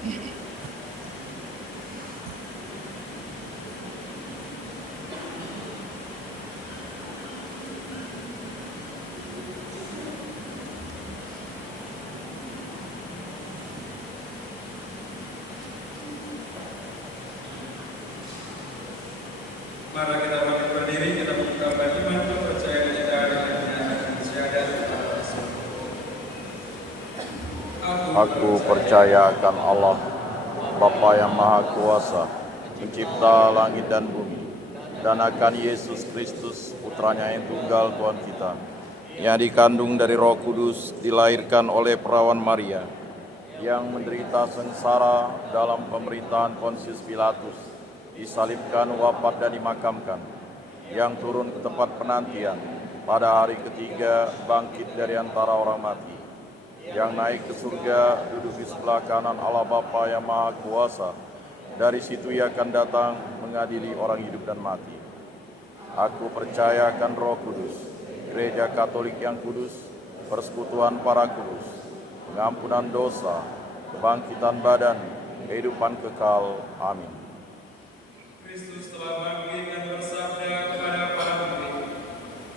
Mari kita bangkit berdiri, kita mengungkapkan iman kepercayaan kita dengan menyatakan syahadat. Aku percaya akan Allah, Bapa yang Maha Kuasa, Pencipta langit dan bumi, dan akan Yesus Kristus, Putranya yang tunggal Tuhan kita, yang dikandung dari Roh Kudus, dilahirkan oleh perawan Maria, yang menderita sengsara dalam pemerintahan Pontius Pilatus, disalibkan, wafat dan dimakamkan, yang turun ke tempat penantian, pada hari ketiga bangkit dari antara orang mati, yang naik ke surga, duduk di sebelah kanan Allah Bapa yang Maha Kuasa. Dari situ Ia akan datang mengadili orang hidup dan mati. Aku percaya akan Roh Kudus, Gereja Katolik yang kudus, persekutuan para kudus, pengampunan dosa, kebangkitan badan, kehidupan kekal. Amin. Kristus telah bangkit dan bersabda kepada para murid,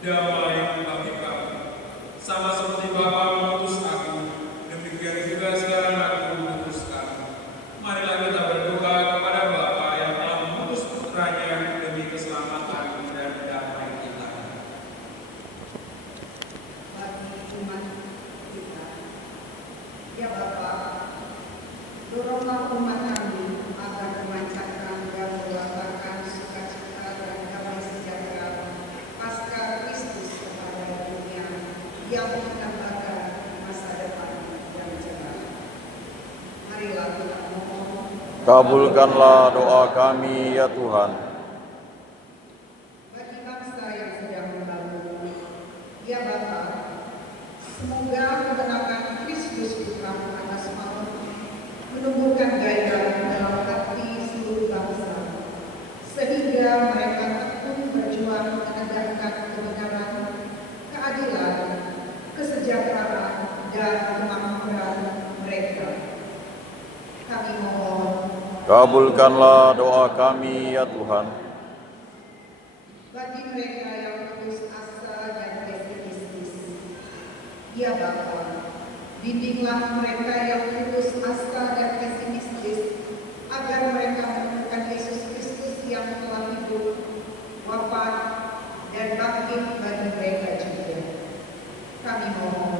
"Damai bagi kamu. Sama seperti Bapa mengutus aku, demikian juga sekarang aku mengutus kamu." Marilah kita berdoa kepada Bapa yang telah mengutus Putranya demi keselamatan dan damai kita. Bagi umat kita, ya Bapa, doronglah umat kami agar memancarkan dan melambangkan sukacita dan damai sejahtera pasca Kristus kepada dunia yang menambahkan masa depan yang cerah. Marilah kita mohon. Kabulkanlah doa kami ya Tuhan. Bagi bangsa yang sedang membangun, ya Bapa, semoga kemenangan Kristus Putramu atas maut menumbuhkan gairah dalam hati seluruh bangsa, sehingga mereka tekun berjuang menegakkan kebenaran, keadilan, kesejahteraan, dan kemakmuran mereka. Kami mohon. Kabulkanlah doa kami ya Tuhan. Bagi mereka yang putus asa dan pesimistis, ya Bapa, bimbinglah mereka yang putus asa dan pesimistis agar mereka menemukan Yesus Kristus yang telah hidup, wafat, dan bangkit bagi mereka juga. Kami mohon.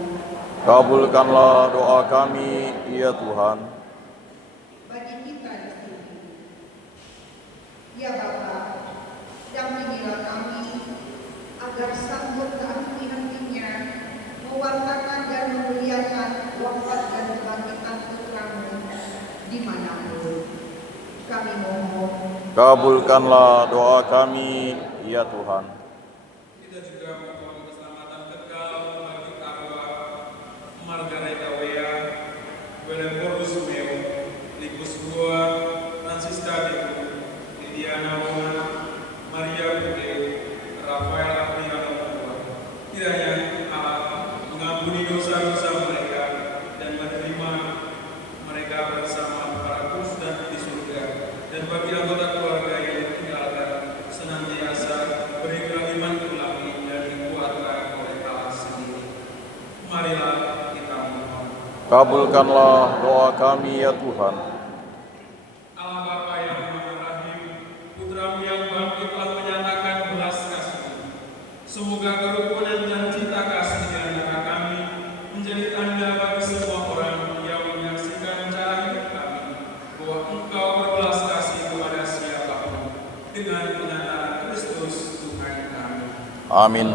Kabulkanlah doa kami ya Tuhan. Bagi kita di sini, ya Bapa, dampingilah kami agar sanggup hati-hatinya mewartakan dan memuliakan wafat dan kebangkitan Putramu dimanapun. Kami mohon. Kabulkanlah doa kami ya Tuhan. Kita juga mohon keselamatan kekal bagi arwah Margareta Wea, Welemborus Meo, Likus Gua, Francisca Deku, Lidiana Wona, Maria Bude, Rafael Apriano Mtua. Kiranya Allah mengampuni dosa-dosa mereka dan menerima mereka bersama para kudus dan di surga. Dan bagi anggota keluarga yang ditinggalkan, senantiasa berikan iman ulangi dan dikuatkan oleh Allah sendiri. Marilah kita mohon. Kabulkanlah doa kami ya Tuhan. Allah Bapa yang Maha Rahim, Putramu yang bangkit telah menyatakan belas kasih. Semoga kerukunan dan cinta kasih di antara kami menjadi tanda bagi semua orang yang menyaksikan cara hidup kami, bahwa Engkau berbelas kasih kepada siapapun dengan penyataan Kristus Tuhan kami. Amin.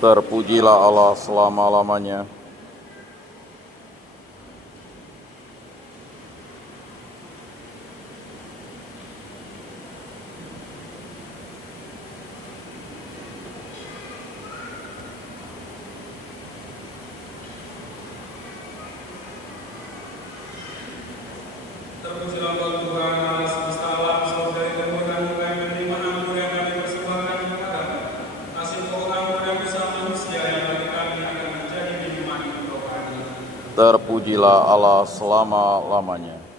Terpujilah Allah selama-lamanya. Terpujilah Tuhan Allah semesta alam, saudari dan yang menerima ampun yang kami persembahkan kepadamu. Kasih Kau ampun dan dosa manusia yang bagi kami akan menjadi minuman rohani. Terpujilah Allah selama-lamanya.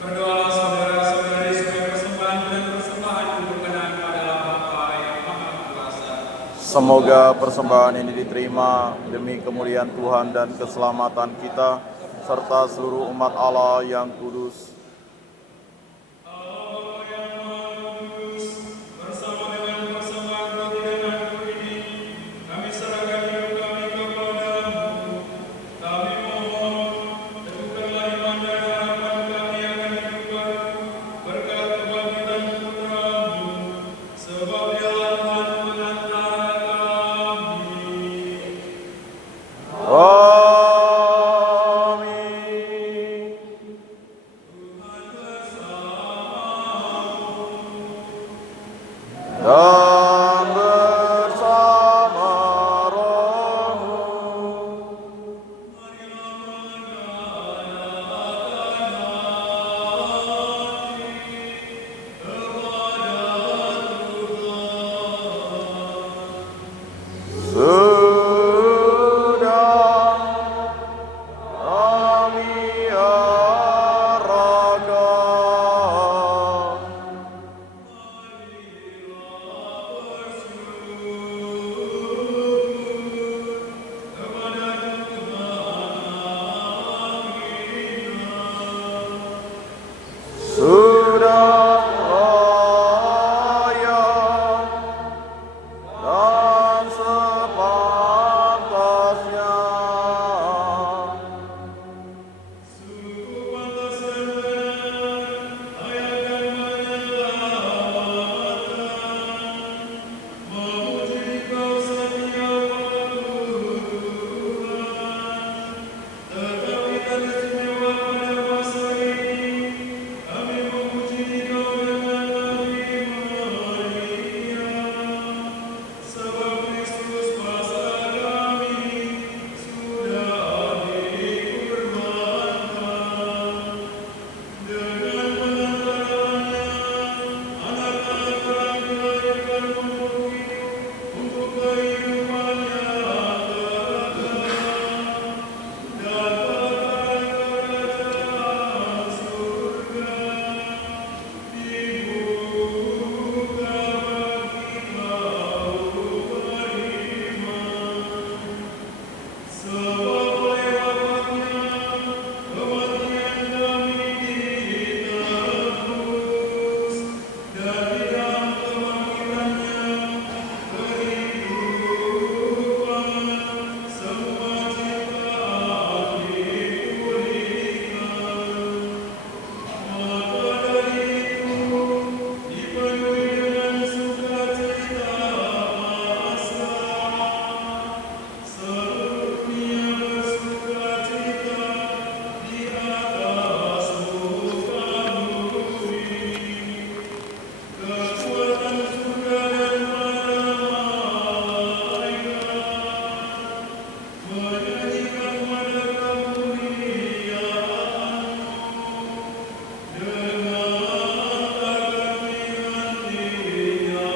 Berdoalah saudara-saudari supaya persembahan dan persembahan itu berkenan pada Bapa yang Maha Kuasa. Semoga persembahan ini diterima demi kemuliaan Tuhan dan keselamatan kita, serta seluruh umat Allah yang kudus. Allah yang Maha Kudus, bersama dengan persembahan roti dan anggur ini, kami serahkan hidup kami kepadamu. Kami mohon, teguhkanlah iman dan harapan kami akan hidup baru, berkat kebangkitan Putra-Mu, sebab Dialah Tuhan pengantara kami. Amin. Dan bersama rohmu. Sudah kami arahkan. Sudah layak dan sepantasnya. Sebab Kristus Paskah kami sudah dikurbankan. Dengan pengantarannya, anak-anak orang dilahirkan untuk hidup, untuk kehidupan yang kekal. Dan perkara kerajaan surga dibuka bagi kaum beriman. Sebab lewatnya kematian kami ditebus, dan di dalam kebangkitannya kehidupan semua ciptaan dipulihkan. Maka dari itu dipenuhi dengan sukacita Paskah. Seluruh dunia bersukacita di atasmu kami. Kekuatan surga dan malaikat menyanyikan pada kemuliaan-Mu dengan takkan menggantinya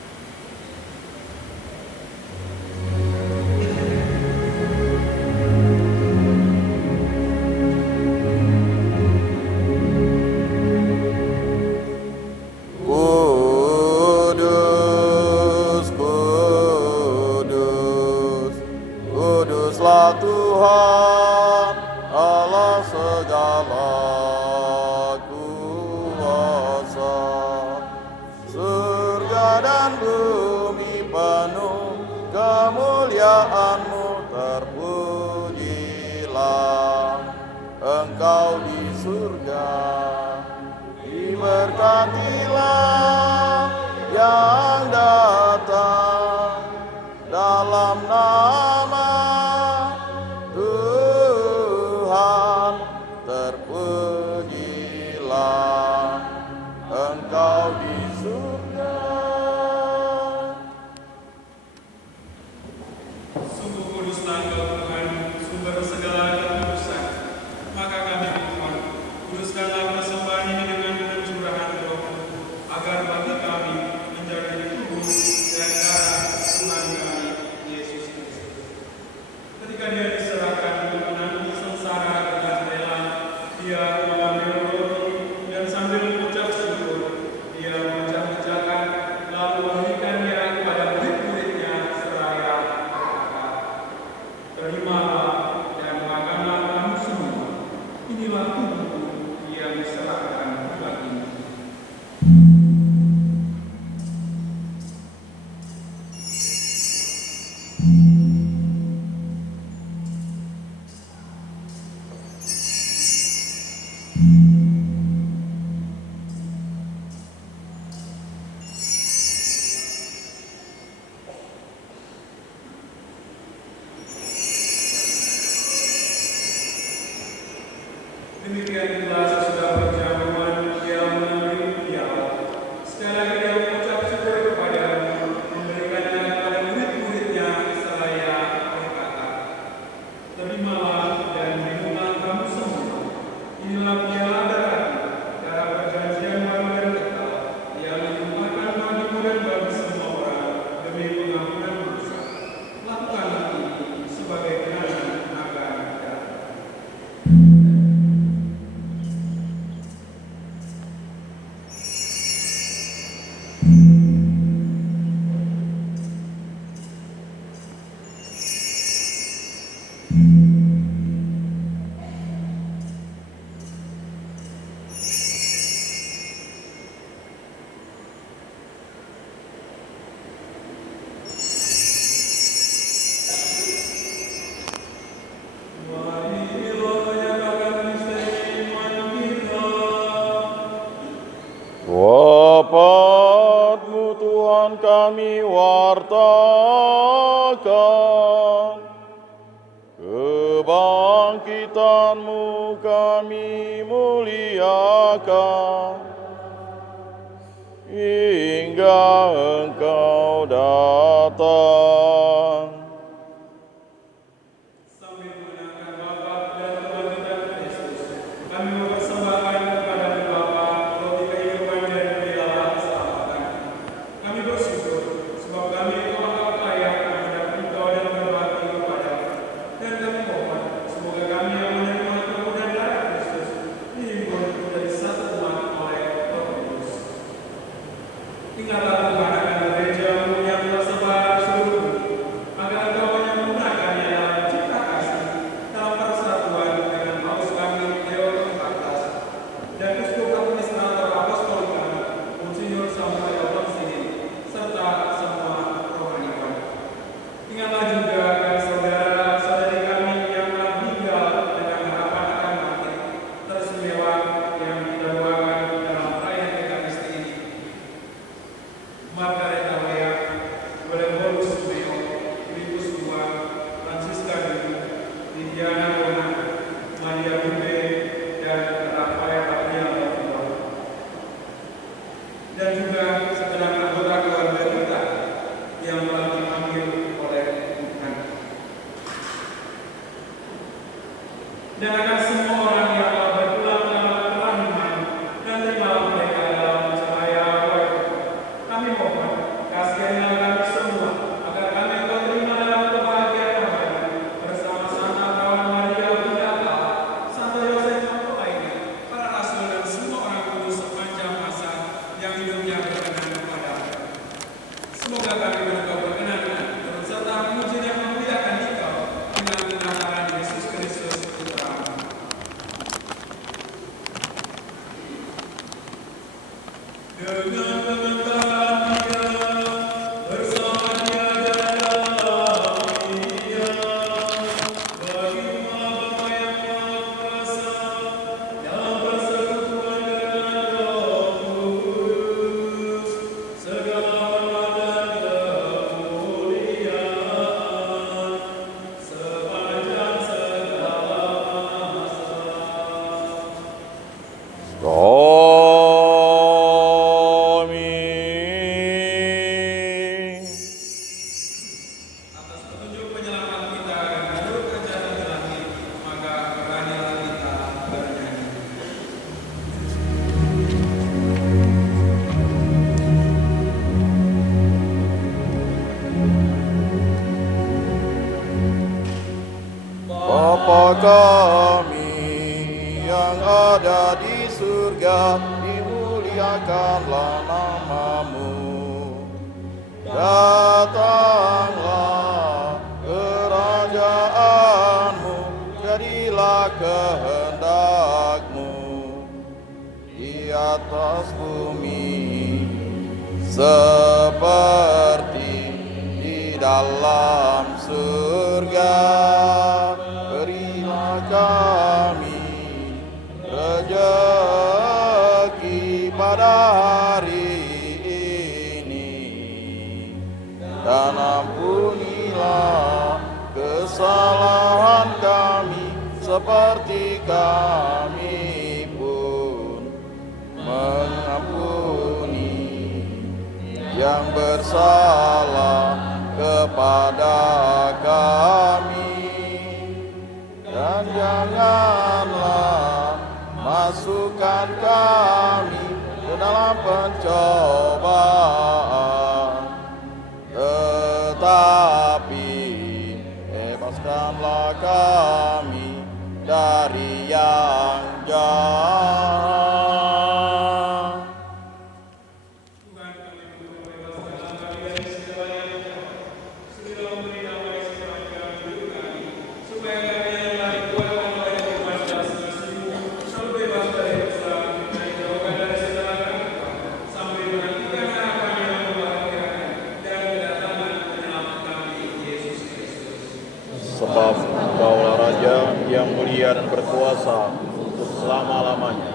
bernyanyi. Kudus, kudus, kuduslah Tuhan Allah segala kuasa. Surga dan bumi penuh kemuliaan-Mu, terpujilah Engkau di surga. Diberkatilah yang datang dalam nama Tuhan, terpujilah Engkau di surga. Sungguh kuduslah Engkau Tuhan, sumber segala kekudusan. Maka kami mohon, kuduskanlah persembahan ini dengan benar Ia mengambil roti dan sambil mengucap syukur, ia memecah-mecahkan lalu memberikannya kepada murid-muridnya seraya berkata, "Terimalah dan makanlah kamu semua. Inilah tubuhku yang diserahkan bagimu." Demikian pula sesudah perjamuan dia mengambil piala. Sekali lagi dia mengucap syukur kepadamu, memberikannya kepada murid-muridnya seraya berkata, "Terimalah dan minumlah kamu semua. Inilah piala darahku, darah perjanjian baru dan kekal, yang ditumpahkan bagimu dan bagi semua orang demi pengampunan dosa. Lakukanlah ini sebagai kenangan akan aku." Wafatmu Tuhan kami wartakan, kebangkitanmu kami muliakan, hingga Engkau datang. Sambil mengenangkan wafat dan kebangkitan Kristus, kami mempersembahkan kepada Bapa roti kehidupan dan piala keselamatan. Kami bersyukur sebab kami telah layak menghadap Engkau dan berbakti kepada-Mu. Dan kami mohon semoga kami yang menerima tubuh dan darah Kristus dihimpun menjadi satu umat oleh Roh Kudus. Ingatlah Tuhan akan gereja-Mu yang tersebar di seluruh bumi, agar Engkau menyempurnakannya dalam cipta kasih, dalam persatuan dengan Paus kami Leo ke-14 dan Uskup Administrator Apostolik kami, Monsinyur Samuel Lonsini, serta semua rohaniwan. Ingatlah juga akan saudara-saudari kami yang telah meninggal dengan harapan akan mati, teristimewa yang kita doakan dalam perayaan Ekaristi ini. Margareta Wea, Wilhelmus Sumeo, Filipus II, Francisca Dulu, Lidiana Bona, Maria Bube, dan Rafael Aprianto Fior. Dan juga segenap anggota keluarga kita yang telah dipanggil oleh Tuhan. Dan akan semua orang yang telah berpulang dalam kerahiman dan terimalah mereka dalam cahaya wajah. Kami mohon, kasihanlah kami semua, agar kami Engkau terima dalam kebahagiaan abadi bersama Santa Kawan Maria Bunda Allah, Santo Yosef Manto lainnya, para rasul dan semua orang kudus sepanjang masa yang hidupnya berkenan kepada-Mu. Semoga kami Engkau berkenan turut serta memuji dan memuliakan Engkau dengan penataran Yesus Kristus Putra-Mu. Dengan pengentaran Dia, bersama Dia dan dalam Dia, bagi Bapa yang Maha Kuasa, dalam persekutuan dengan Roh Kudus, segala hormat dan kemuliaan sepanjang segala masa. Kami yang ada di surga, dimuliakanlah namamu. Datanglah kerajaanmu, jadilah kehendakmu di atas bumi seperti di dalam surga. Berilah kami rezeki pada hari ini, dan ampunilah kesalahan kami seperti kami pun mengampuni yang bersalah kepada kami. Dan janganlah masukkan kami ke dalam pencobaan, tetapi bebaskanlah kami dari yang jahat. Sebab Engkaulah Raja yang mulia dan berkuasa untuk selama-lamanya.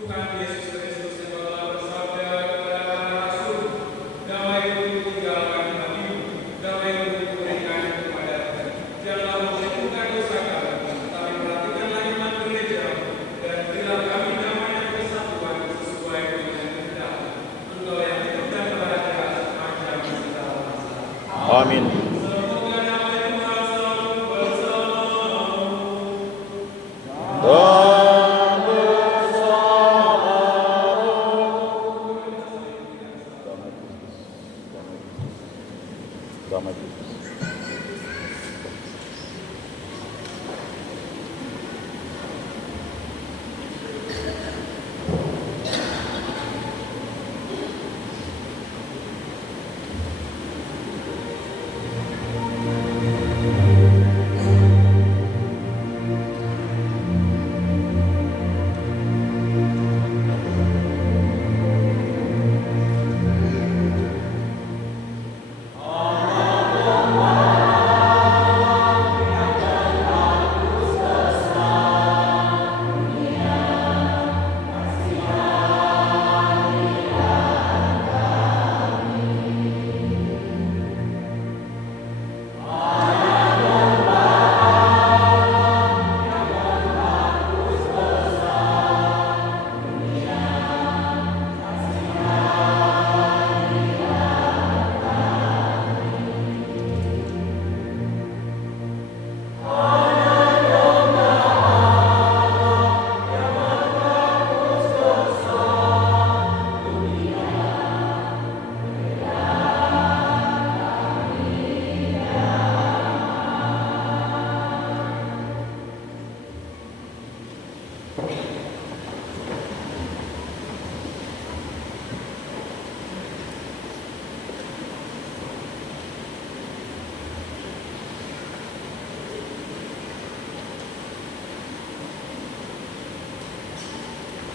Tuhan Yesus Kristus yang telah bersabda kepada para rasul, damai itu tinggalkan hatimu, damai itu kuberikan kepadamu. Janganlah memperhitungkan dosa kami, tetapi perhatikanlah iman gereja, dan berilah kami damai dan kesatuan sesuai dengan kehendak. Engkau yang hidup dan beraja sepanjang segala masa. Amin.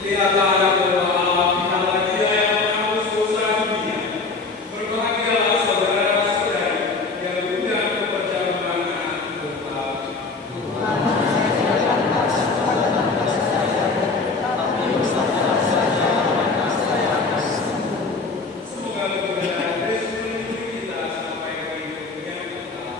Lihatlah anak domba Allah, lihatlah Dia yang menghapus dosa dunia. Berbahagialah saudara-saudari yang diundang ke perjamuan Tuhan. Semoga kemuliaan Kristus melindungi kita sampai ke hidup yang kekal.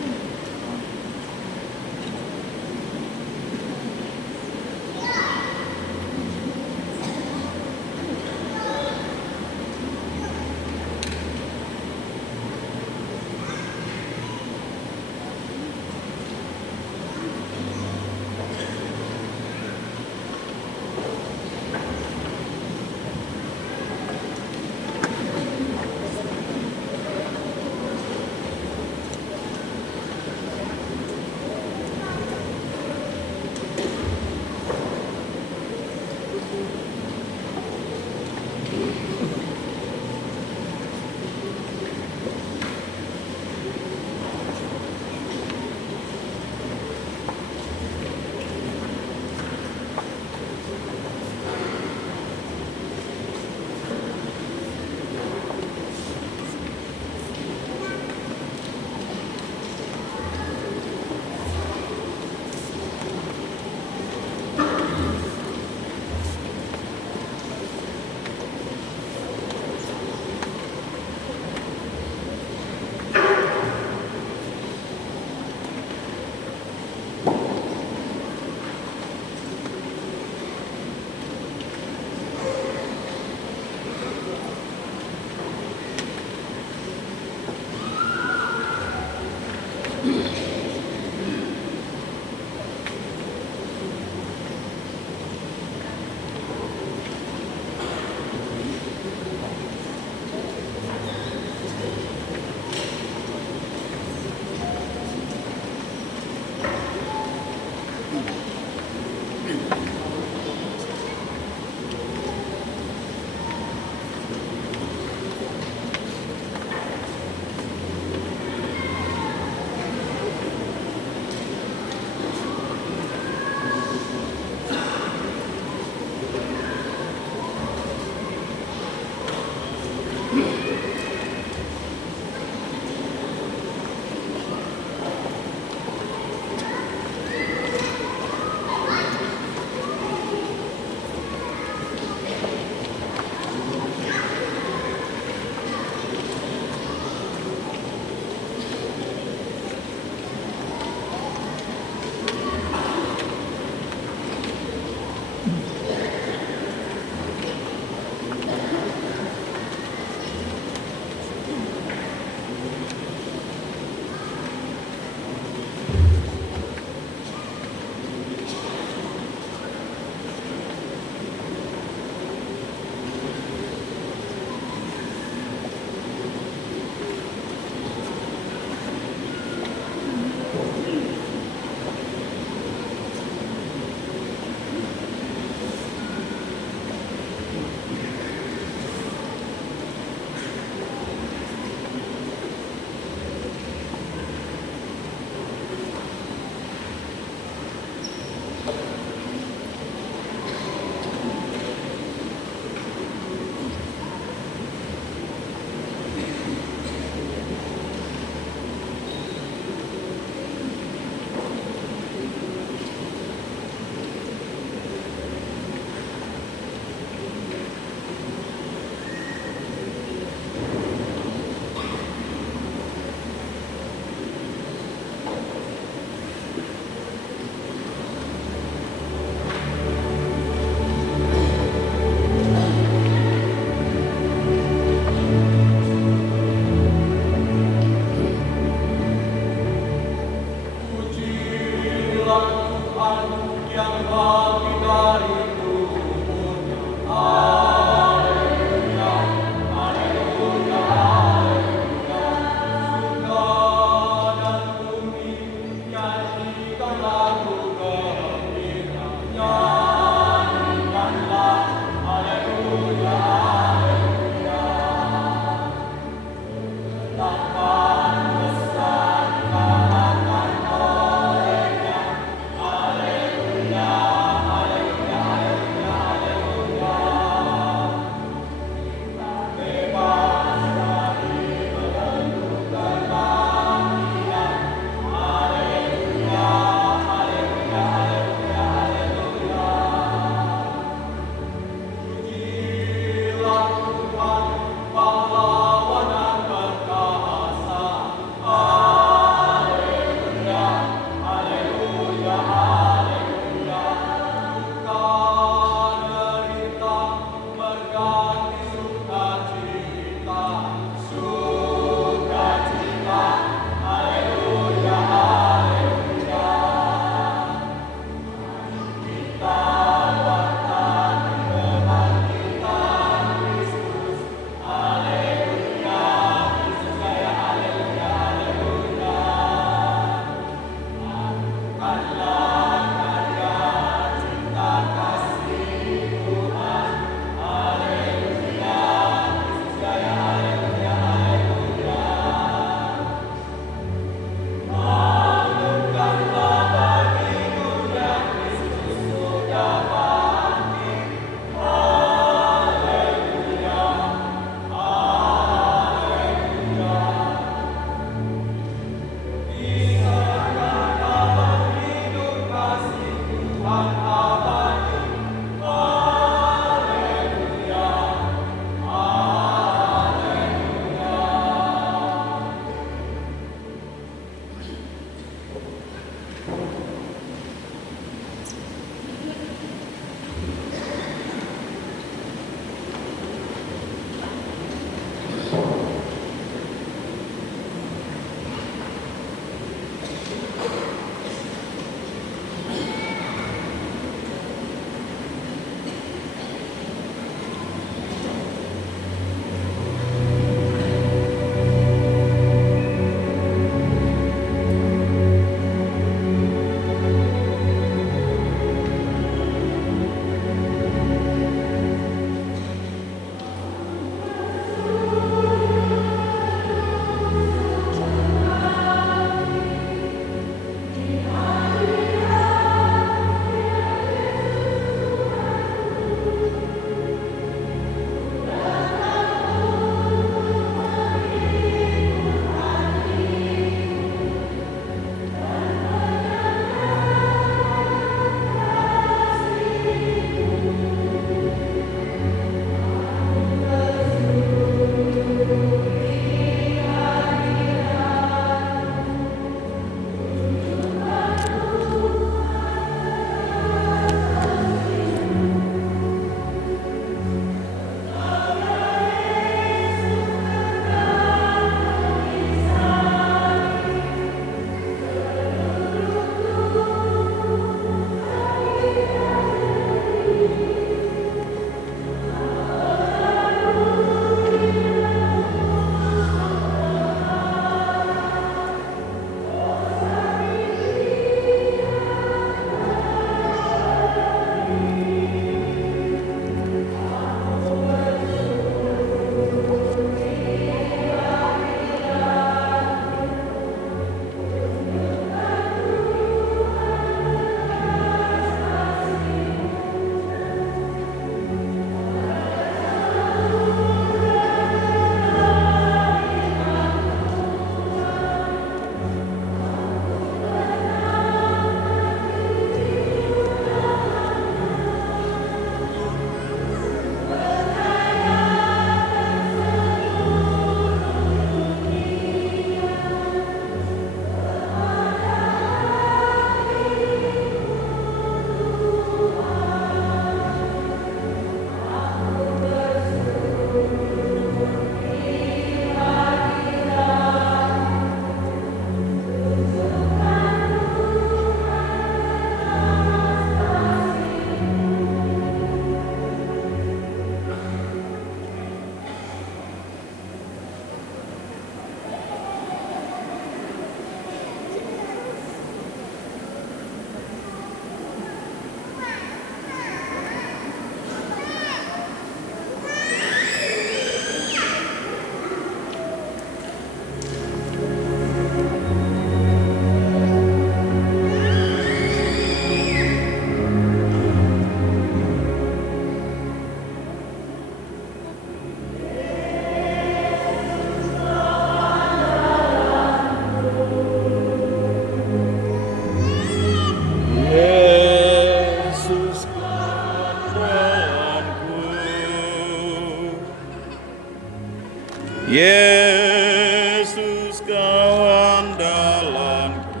Yesus kau andalanku,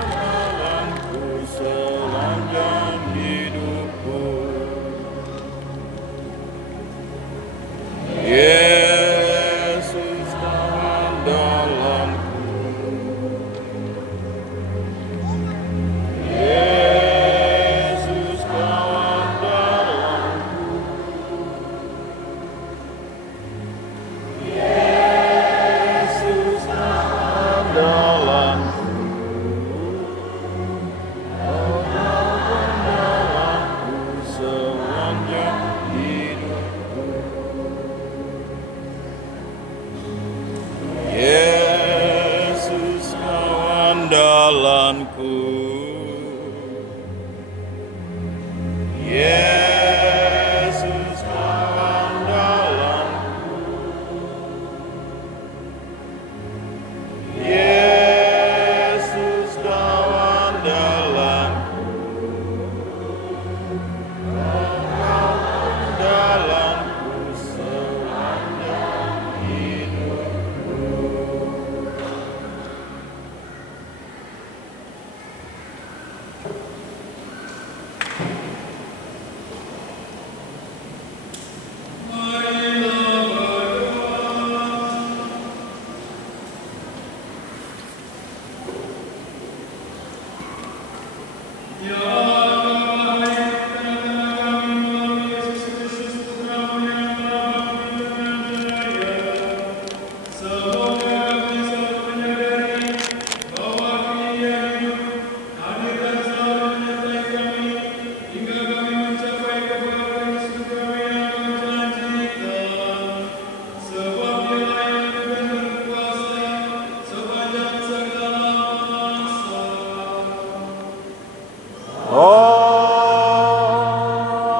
andalanku sepanjang hidupku. Yesus kau andalanku, Yesus kau andalanku, Yesus kau andalanku, andalanku sepanjang hidupku. Yesus kau andalanku, Yesus kau andalanku, Yesus kau andalanku, andalanku sepanjang hidupku.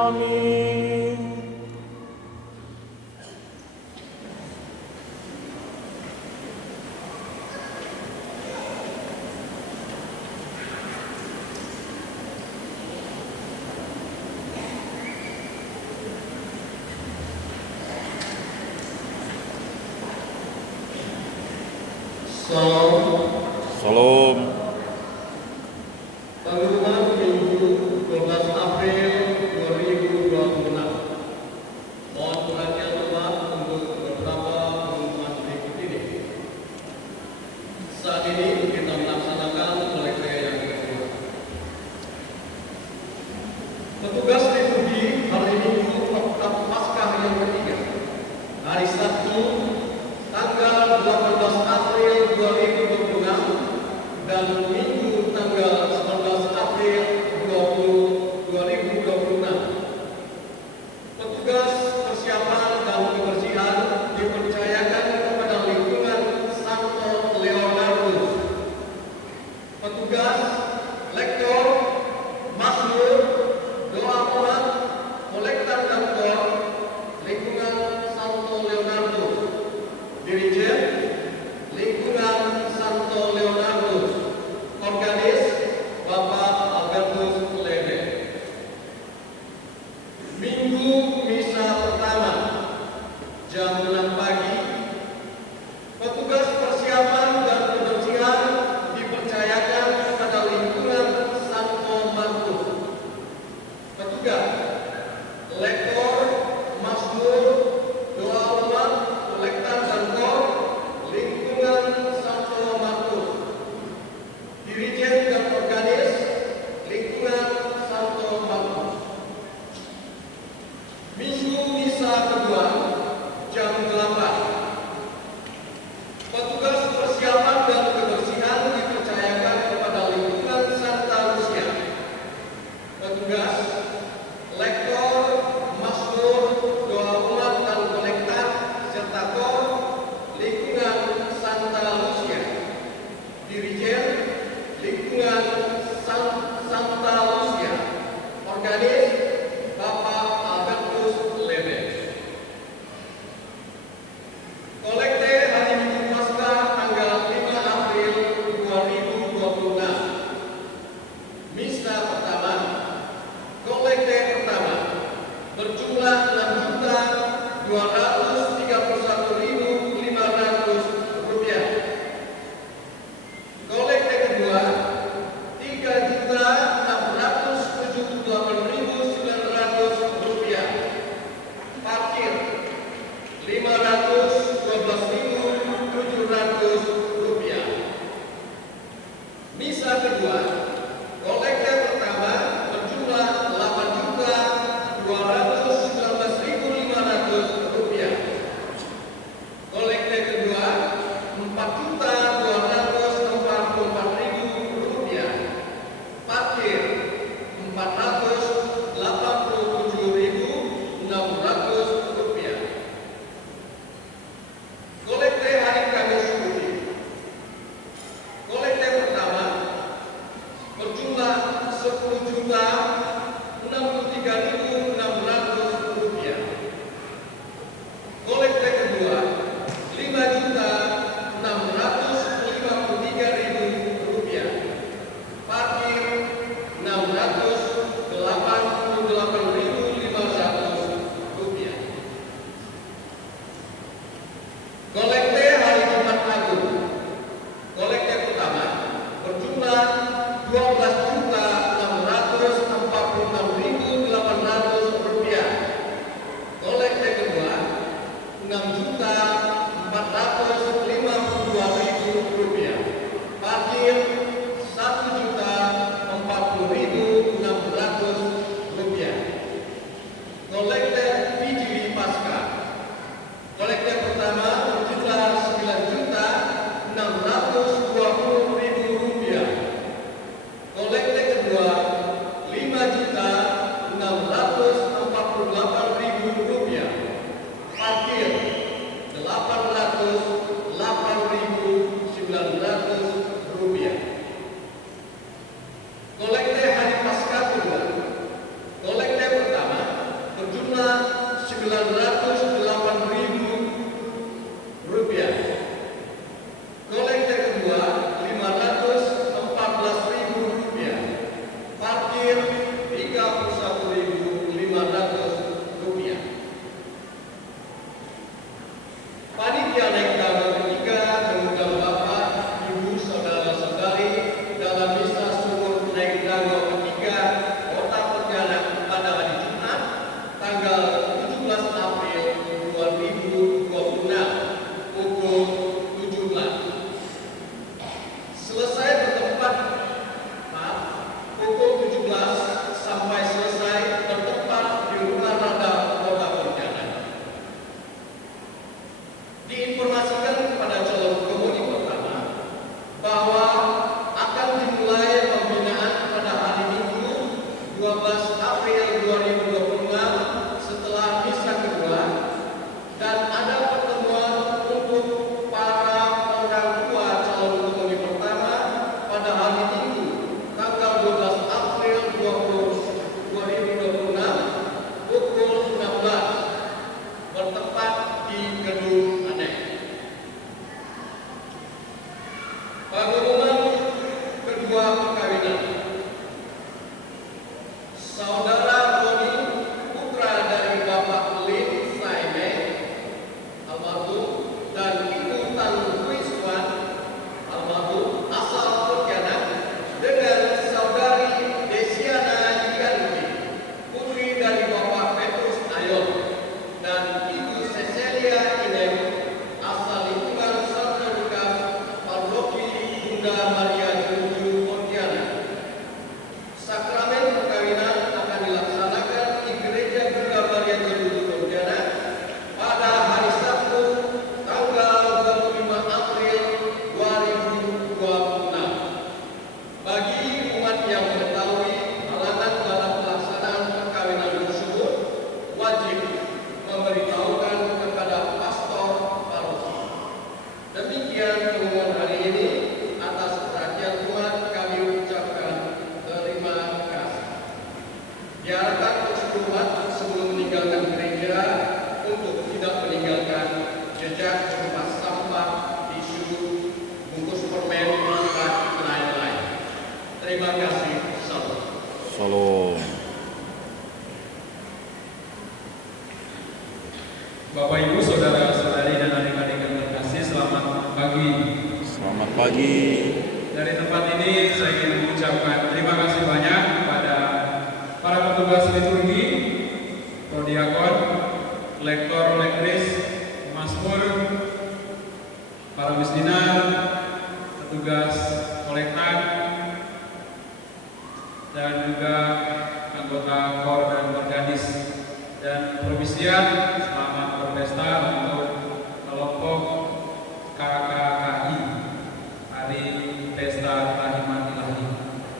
Amin. Salam. Pengumuman Minggu 12 April 2026. Mohon perhatian Tuhan untuk beberapa pengumuman berikut ini. Saat ini kita melaksanakan kolekte yang kedua. Petugas liturgi hari Minggu Pekan Paskah yang ketiga, hari Sabtu, tanggal 18 April 2026 dan Minggu tanggal 19 April 2026. Petugas persiapan dan kebersihan dipercayakan kepada lingkungan Santo Leonardus. Petugas, lektor, mazmur, doa umat, kolektor dan kor, lingkungan Santo Leonardus. Dirijen, lingkungan Santo Leonardus. Organis, Bapak Albertus Lede. Minggu Misa pertama, jam 6 pagi, petugas persiapan dan kebersihan dipercayakan kepada lingkungan Santo Markus. Petugas, lektor, mazmur, doa umat, kolektor dan kor, lingkungan Santo Markus. Dirijen dan organis, lingkungan Santo Markus. Minggu Misa kedua, jam 8. Petugas persiapan dan kebersihan dipercayakan kepada lingkungan Santa Lucia. Petugas, lektor, mazmur, doa umat dan kolektor serta kor, lingkungan Santa Lucia. Dirijen, lingkungan Santa Lucia. Organis, Bapak Albertus Lebe. hormat sebelum meninggalkan gereja untuk tidak meninggalkan jejak berupa sampah, tisu, bungkus permen, dan lain-lain. Terima kasih. Salam. Salam. Bapak, Ibu, Saudara-saudari, dan adik-adik yang terkasih, selamat pagi. Selamat pagi. Dari tempat ini saya ingin mengucapkan terima kasih banyak kepada para petugas liturgi, prodiakon, lektor, lektris, mazmur, para misdinar, petugas kolektan, dan juga anggota KOR dan Organis dan Provisian. Selamat berpesta untuk kelompok KKKI Hari Pesta Tahiman Ilahi.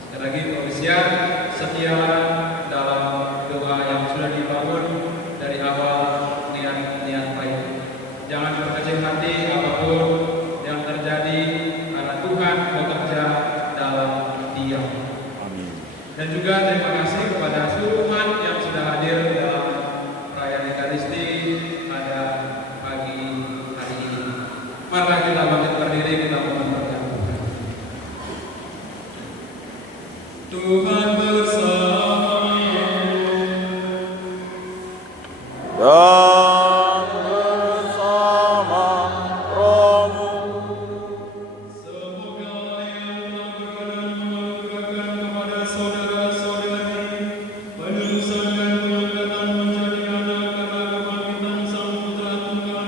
Sekali lagi Provisian, setialah dalam doa yang sudah dibangun dari awal niat-niat baik. Jangan berkecil hati apapun yang terjadi, karena Tuhan bekerja dalam diam. Amin. Dan juga terima kasih kepada seluruh umat yang sudah hadir dalam perayaan Ekaristi pada pagi hari ini. Mari kita bangkit berdiri, kita mengucapkan Tuhan bersamamu. Dan bersama rohmu. Semoga yang telah berkenan menganugerahkan kepada saudara-saudari penelusan dan pengangkatan menjadi anak karena kebangkitan Sang Putra Tunggal,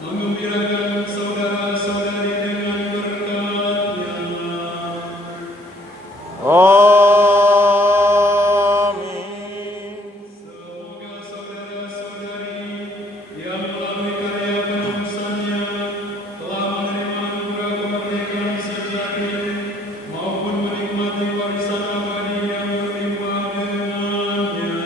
menggembirakan saudara-saudari dengan berkat-Nya. Amin. Semoga saudara-saudari yang melalui karya penebusannya telah menerima anugerah kemerdekaan sejati maupun menikmati warisan abadi yang berlimpah dengannya.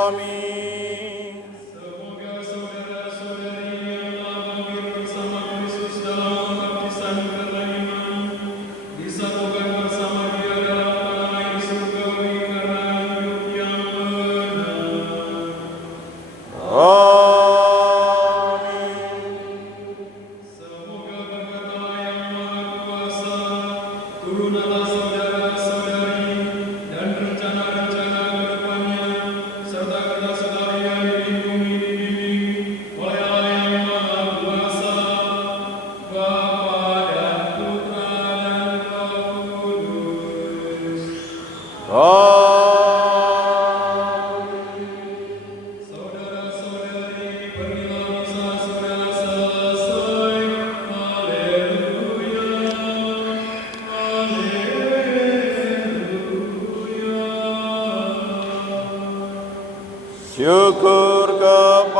Amin. Semoga saudara-saudari yang telah bangkit bersama Kristus dalam pembaptisan kelainan disatukan bersama Dia dalam tanah air surgawi karena hidup yang benar. Amin. Semoga berkat Allah yang Maha Kuasa turun atas saudara-saudari dan rencana-rencana kedepannya, serta saudara-saudari yang dilindungi dibimbing oleh Allah yang Maha Kuasa, Bapa dan Putra dan Roh Kudus. Saudara-saudari, pergilah misa sudah selesai. Haleluya, haleluya. Syukur kepada